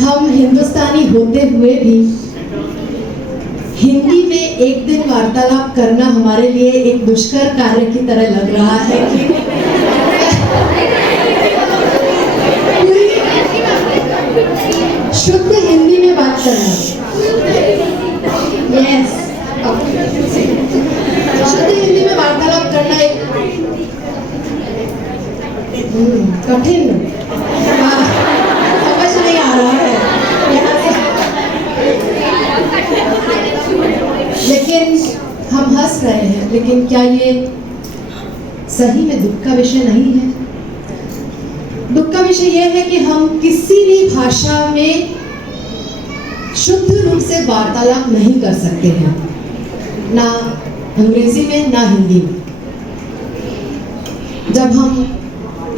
हम हिंदुस्तानी होते हुए भी हिंदी में एक दिन वार्तालाप करना हमारे लिए एक दुष्कर कार्य की तरह लग रहा है कि शुद्ध हिंदी में बात करना। यस, शुद्ध हिंदी में वार्तालाप करना एक कठिन, समझ नहीं आ रहा है यहाँ से, लेकिन हम हंस रहे हैं। लेकिन क्या ये सही में दुख का विषय नहीं है? दुख का विषय यह है कि हम किसी भी भाषा में शुद्ध रूप से वार्तालाप नहीं कर सकते हैं, ना अंग्रेजी में ना हिंदी में। जब हम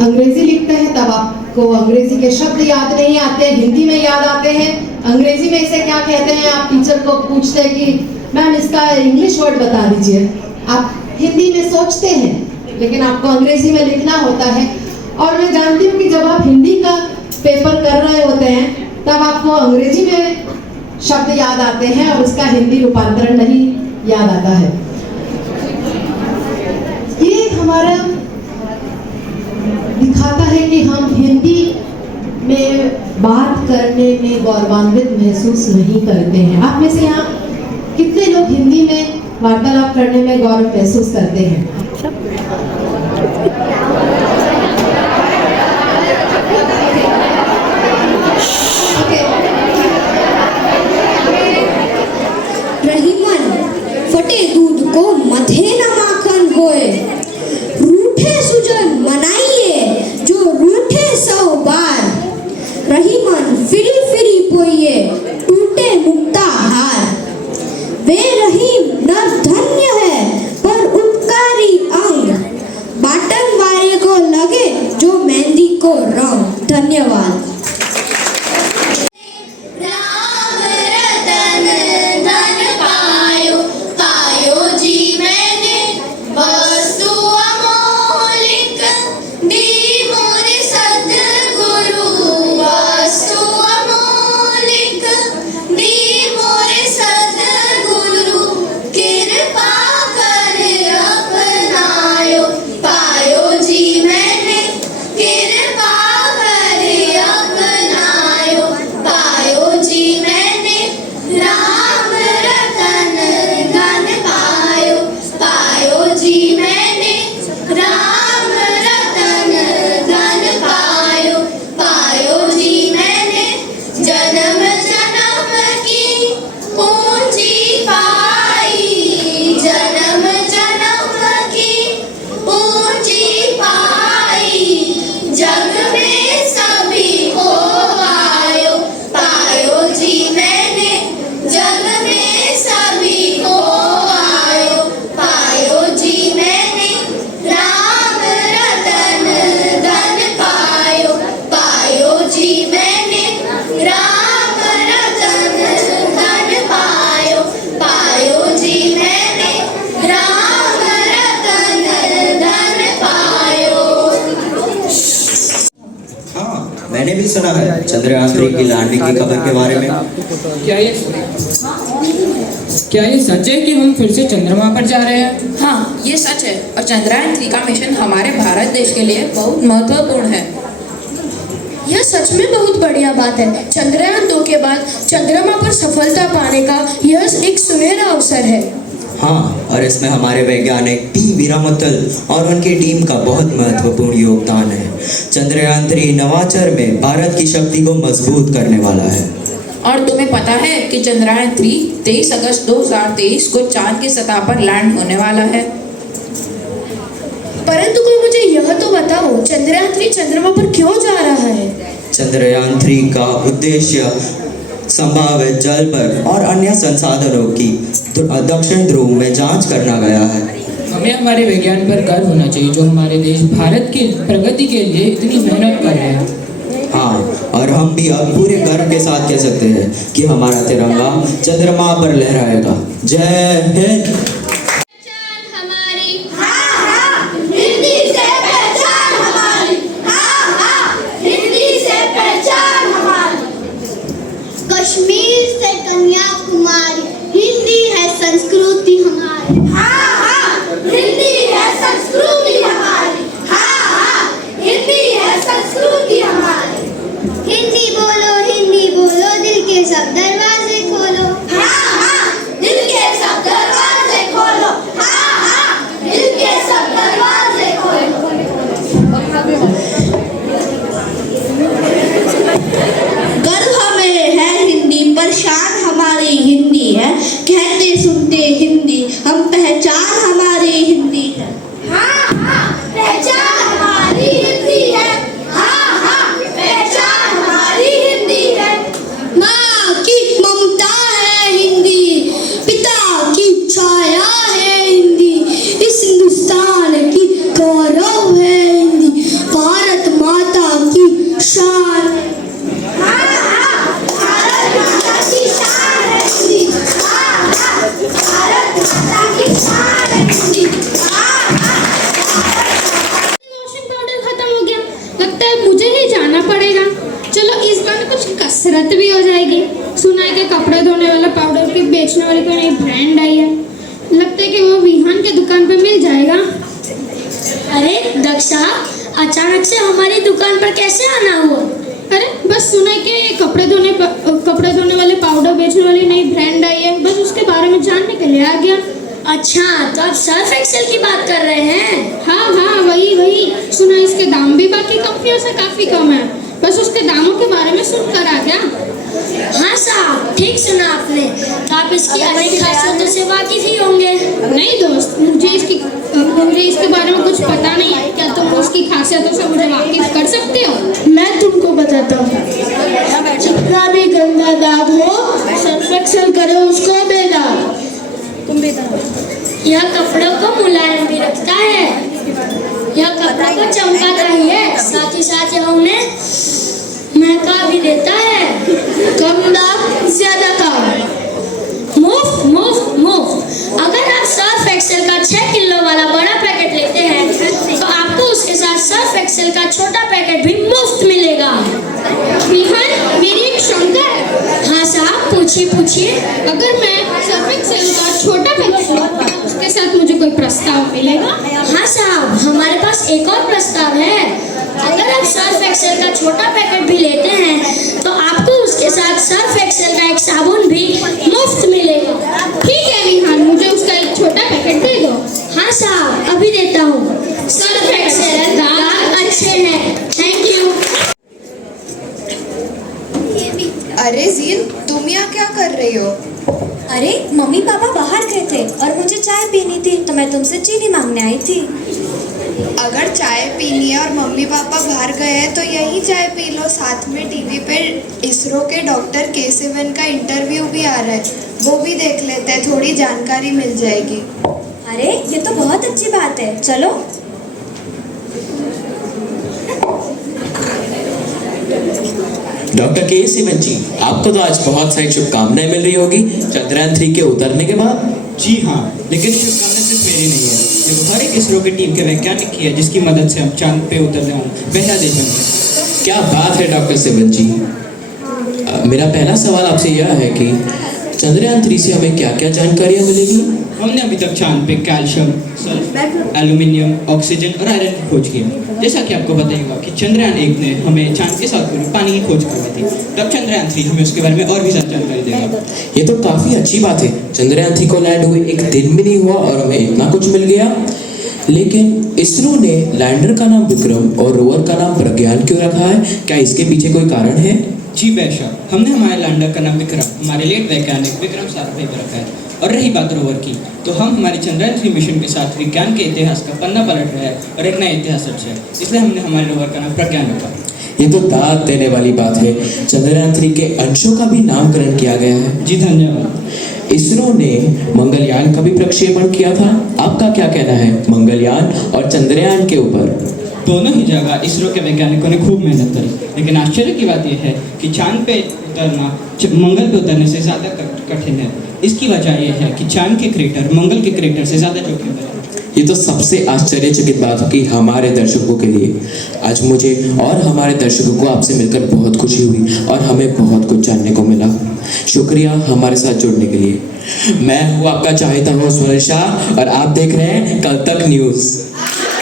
अंग्रेजी लिखते हैं तब आपको अंग्रेजी के शब्द याद नहीं आते, हिंदी में याद आते हैं। अंग्रेजी में इसे क्या कहते हैं, आप टीचर को पूछते हैं कि मैम इसका इंग्लिश वर्ड बता दीजिए, आप हिंदी में सोचते हैं लेकिन आपको अंग्रेजी में लिखना होता है। और मैं जानती हूँ कि जब आप हिंदी का पेपर कर रहे होते हैं तब आपको अंग्रेजी में शब्द याद आते हैं और उसका हिंदी रूपांतरण नहीं याद आता है। ये हमारा दिखाता है कि हम हिंदी में बात करने में गौरवान्वित महसूस नहीं करते हैं। आप में से यहाँ कितने लोग हिंदी में वार्तालाप करने में गौरव महसूस करते हैं? रहीमन फटे दूध को मथे न माखन होए, रूठे सुजन मनाइए जो रूठे 100 बार। रहीमन फिरी फिरी पोइए टूटे मुक्ता हार। वे रहीम नर धन्य है पर उपकारी अंग, बाटन वारे को लगे जो मेहंदी को रंग। धन्यवाद। मैंने भी सुना है चंद्रयान 3 की लैंडिंग की खबर के बारे में। क्या ये सच है कि हम फिर से चंद्रमा पर जा रहे हैं? हाँ, ये सच है और चंद्रयान 3 का मिशन हमारे भारत देश के लिए बहुत महत्वपूर्ण है। यह सच में बहुत बढ़िया बात है। चंद्रयान 2 के बाद चंद्रमा पर सफलता पाने का यह एक सुनहरा अवसर है। हाँ, और इसमें हमारे वैज्ञानिक टी वीरामुत्तल और उनकी टीम का बहुत महत्वपूर्ण योगदान है। चंद्रयान 3 नवाचार में भारत की शक्ति को मजबूत करने वाला है। और तुम्हें पता है कि चंद्रयान 3 23 अगस्त 2023 को चांद की सतह पर लैंड होने वाला है। परंतु कोई मुझे यह तो बताओ, चंद्रयान 3 चंद्रमा पर क्यों जा रहा है? चंद्रयान 3 का उद्देश्य संभावित जल पर और अन्य संसाधनों की दक्षिण ध्रुव में जांच करना गया है। हमें हमारे विज्ञान पर गर्व होना चाहिए जो हमारे देश भारत की प्रगति के लिए इतनी मेहनत कर रहे हैं। हाँ, और हम भी अब पूरे गर्व के साथ कह सकते हैं कि हमारा तिरंगा चंद्रमा पर लहराएगा। जय हिंद। बेचने वाली कोई नई ब्रांड आई है। लगता है कि वो विहान के दुकान पे मिल जाएगा। अरे दक्षा, अचानक से हमारी दुकान पर कैसे आना हुआ? अरे बस सुना है कि ये कपड़े धोने वाले पाउडर बेचने वाली नई ब्रांड आई है, बस उसके बारे में जानने के लिए आ गया। अच्छा, तो आप सर्फ एक्सेल की बात कर रहे हैं? हाँ वही सुना। इसके दाम भी बाकी कंपनियों से काफी कम है, बस उसके दामों के बारे में सुनकर आ गया। हाँ साहब, ठीक सुना आपने। तो आप इसकी अनेक खासियतों से वाकिफ ही होंगे। नहीं दोस्त, मुझे इसके बारे में कुछ पता नहीं है। क्या तुम उसकी खासियतों से मुझे वाकिफ कर सकते हो? मैं तुमको बताता हूँ। जितना भी गंदा दाग हो, सर्फ एक्सेल करो उसको बेदाग। यह कपड़ों को मुलायम भी रखता है, यह कपड़ों को चमकाता ही है, साथ ही साथ यह उन्हें महका भी देता है। कम दाग ज्यादा काम, मुफ्त। अगर आप सर्फ एक्सेल का 6 किलो वाला बड़ा पैकेट लेते हैं तो आपको उसके साथ सर्फ एक्सेल का छोटा पैकेट भी मुफ्त मिलेगा। विहान, मेरी एक शंका है। हाँ साहब, पूछिए। अगर मैं सर्फ एक्सेल का छोटा पैकेट लूं तो उसके साथ मुझे कोई प्रस्ताव मिलेगा? हाँ साहब, हमारे पास एक और प्रस्ताव है। अगर आप सर्फ एक्सेल का छोटा पैकेट भी लेते हैं तो आपको उसके साथ सर्फ एक्सेल का एक साबुन भी मुफ्त मिलेगा। ठीक है विहान, मुझे उसका एक छोटा पैकेट दे दो। हाँ साहब, अभी देता हूँ। सर्फ एक्सेल दाग अच्छे हैं। Thank you. अरे जीन, तुम यहाँ क्या कर रही हो? अरे मम्मी पापा बाहर गए थे और मुझे चाय पीनी थी तो मैं तुमसे चीनी मांगने आई थी। अगर चाय पीनी है और मम्मी पापा बाहर गए हैं तो यही चाय पी लो। साथ में टीवी पे इसरो के डॉक्टर K7 का इंटरव्यू भी आ रहा है, वो भी देख लेते हैं, थोड़ी जानकारी मिल जाएगी। अरे ये तो बहुत अच्छी बात है, चलो। डॉक्टर K7 जी, आपको तो आज बहुत सारी शुभकामनाएं मिल रही होगी चंद्रयान 3 के उतरने के बाद। जी हाँ, लेकिन शुभकामनाएं सिर्फ मेरी नहीं है, ये तो हर एक इसरो की टीम के वैज्ञानिक की है जिसकी मदद से हम चांद पे उतरने हम पहला देश बन गए। क्या बात है डॉक्टर 7 जी। मेरा पहला सवाल आपसे यह है कि चंद्रयान 3 से हमें क्या क्या जानकारियाँ मिलेगी? हमने अभी तक चांद पे कैल्शियम, सल्फर, एल्यूमिनियम, ऑक्सीजन और आयरन की खोज की है। जैसा कि आपको पता ही होगा कि चंद्रयान 1 ने हमें चांद के साथ पानी की खोज करवाई थी, तब चंद्रयान 3 हमें उसके बारे में और भी ज़्यादा जानकारी देगा। ये तो काफ़ी अच्छी बात है। चंद्रयान 3 को लैंड हुए एक दिन भी नहीं हुआ और हमें इतना कुछ मिल गया। लेकिन इसरो ने लैंडर का नाम विक्रम और रोवर का नाम प्रज्ञान क्यों रखा है? क्या इसके पीछे कोई कारण है? जी बेशक, हमने हमारे लैंडर का नाम विक्रम हमारे लेट वैज्ञानिक विक्रम साराभाई पर रखा है। और रही बात रोवर की, तो हम हमारे चंद्रयान 3 मिशन के साथ विज्ञान के इतिहास का पन्ना पलट रहे हैं और एक नया इतिहास रचा है, इसलिए हमने हमारे रोवर का नाम प्रज्ञान रखा। ये तो दाद देने वाली बात है। चंद्रयान 3 के अंशों का भी नामकरण किया गया है। जी धन्यवाद। इसरो ने मंगलयान का भी प्रक्षेपण किया था। आपका क्या कहना है मंगलयान और चंद्रयान के ऊपर? दोनों ही जगह इसरो के वैज्ञानिकों ने खूब मेहनत करी, लेकिन आश्चर्य की बात यह है कि चांद पे उतरना मंगल पे उतरने से ज़्यादा कठिन है। इसकी वजह यह है कि चांद के क्रेटर मंगल के क्रेटर से ज़्यादा जोखिम है। ये तो सबसे आश्चर्यचकित बात होगी हमारे दर्शकों के लिए। आज मुझे और हमारे दर्शकों को आपसे मिलकर बहुत खुशी हुई और हमें बहुत कुछ जानने को मिला। शुक्रिया हमारे साथ जुड़ने के लिए। मैं हूँ आपका चाहता हूँ सुनील शाह और आप देख रहे हैं कल तक न्यूज़।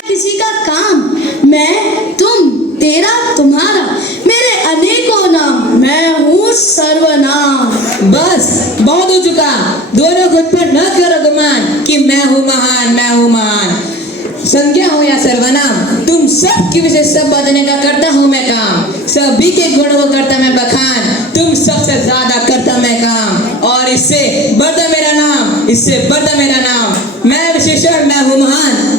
किसी का काम, मैं, तुम, तेरा, तुम्हारा, मेरे अनेकों नाम, मैं हूँ सर्वनाम। बस बहुत हो चुका। दोनों खुद पर न करो गुमान कि मैं हूँ महान, मैं हूँ महान। संज्ञा हो या सर्वनाम, तुम सब की वजह सब बदलने का करता हूँ मैं काम। सभी के गुणों को करता मैं बखान, तुम सबसे ज्यादा करता मैं काम। और इससे बढ़ता मेरा नाम, इससे बढ़ता मेरा नाम, मैं विशेषण, मैं हूँ महान।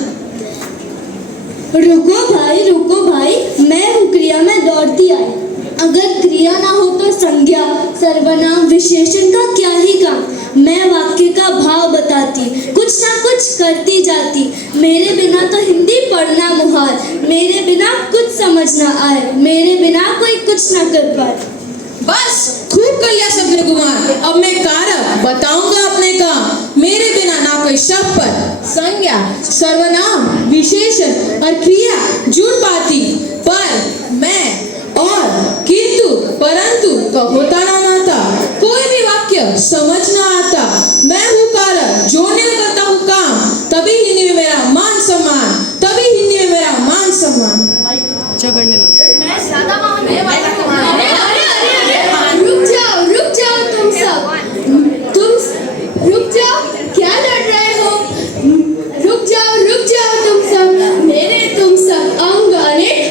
रुको भाई, मैं हूँ क्रिया में दौड़ती आई। अगर क्रिया ना हो तो संज्ञा, सर्वनाम, विशेषण का क्या ही काम। मैं वाक्य का भाव बताती, कुछ ना कुछ करती जाती। मेरे बिना तो हिंदी पढ़ना मुहाल, मेरे बिना कुछ समझ ना आए, मेरे बिना कोई कुछ ना कर पाए। बस खूब कर लिया सबने गुमान, अब मैं कारक बताऊंगा अपने काम। मेरे बिना ना कोई शब्द पर संज्ञा, सर्वनाम, विशेषण और क्रिया जुड़ पाती, पर मैं और किंतु परंतु तो होता ना नाता, कोई भी वाक्य समझ ना आता। झगड़ने लगे। मैं ज्यादा रुक जाओ तुम सब। रुक जाओ, क्या लड़ रहे हो? रुक जाओ तुम सब। मेरे तुम सब अंग अनेक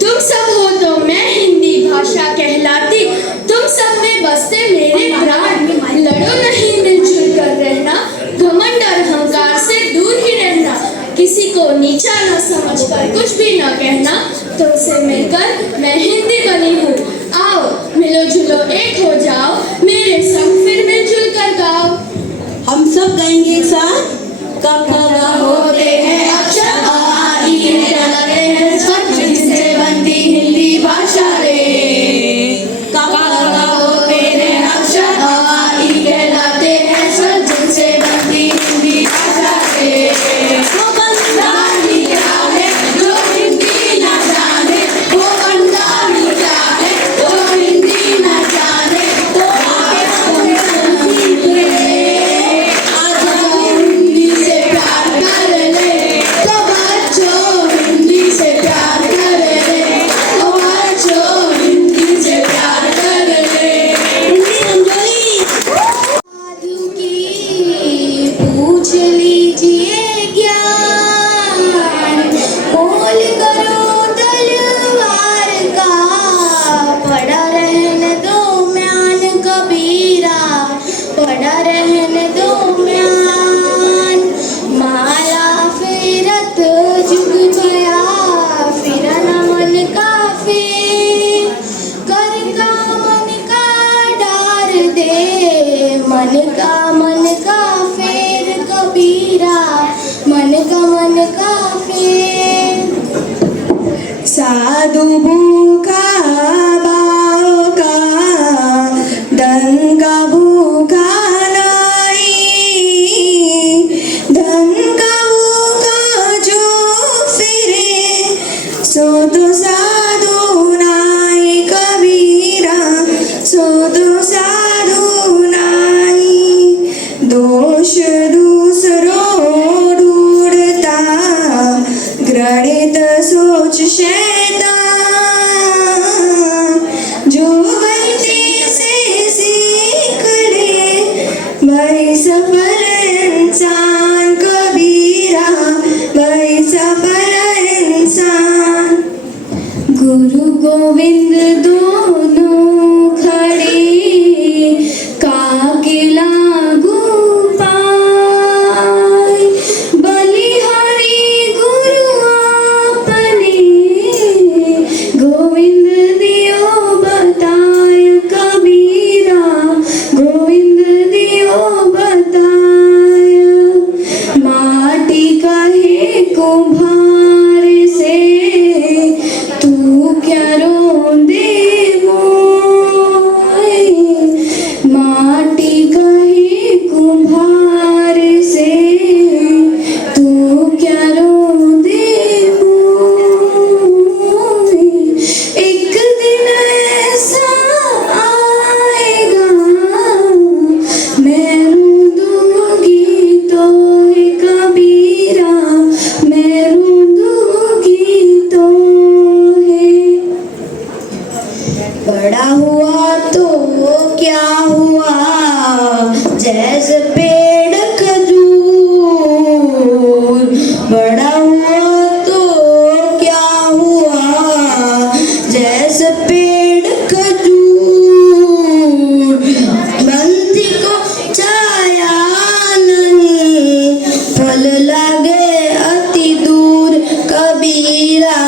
तुम सब हो तो मैं हिंदी भाषा कहलाती। तुम सब में बसते मेरे प्राण। लड़ो नहीं, मिलजुल कर रहना। घमंड और अहंकार से दूर ही रहना। किसी को नीचा न समझकर कुछ भी न कहना। तुमसे मिलकर मैं हिंदी बनी हूँ। आओ मिलो जुलो एक हो जाओ, मेरे संग फिर मिलजुल कर गाओ। हम सब गाएंगे एक साथ। कब होते हैं अक्षर आ ई कहलाते हैं स्वर, जिससे बनती हिंदी भाषा रे। कब होते हैं अक्षर आ ई कहलाते हैं स्वर, जिनसे बनती हिंदी भाषा रे। वो बंदानी क्या है जो हिंदी ना जाने, वो बंदानी क्या है जो हिंदी ना जाने। तो हिंदी से प्यार कर ले, तो बच्चों हिंदी से प्यार कर ले, तो बच्चों हिंदी से प्यार कर ले। हिंदी अंजलि साधु की पूछ लीजिए ज्ञान, मोल करो तलवार का, पड़ा रहने दो म्यान कबीरा, पड़ा रहने दो म्यान। माला फेरत जुग गया, फिरन मन का फेर, कर का मन का डार दे, मन का फेर कबीरा, मन का फेर। साधु भूखा भाव का, धन का भूखा नहीं, धन का भूखा जो फिरे, सो तो साधु नाई कबीरा, सो तो साधु नाई। दोष दूसरों ढूंढता, घृणित सोच शैतान, जो गलती से सीख ले वही सफल इंसान कबीरा, वही सफल इंसान। गुरु गोविंद दोनों खड़े, काके लागू पाए, बलिहारी गुरु आपने, गोविंद दियो बताय कबीरा, गोविंद दियो बताय। माटी कहे कुम्हार से, तू क्या रोंदे मोय, माटी कहे कुम्हार से, तू क्या रोंदे मोय। एक दिन ऐसा आएगा, मैं रोंदूंगी तो है कबीरा, मैं रोंदूंगी तो है। बड़ा हुआ तो क्या हुआ, जैसे पेड़ खजूर, बड़ा हुआ तो क्या हुआ, जैसे पेड़ खजूर। बंसी को छाया नहीं, फल लगे अति दूर कबीरा,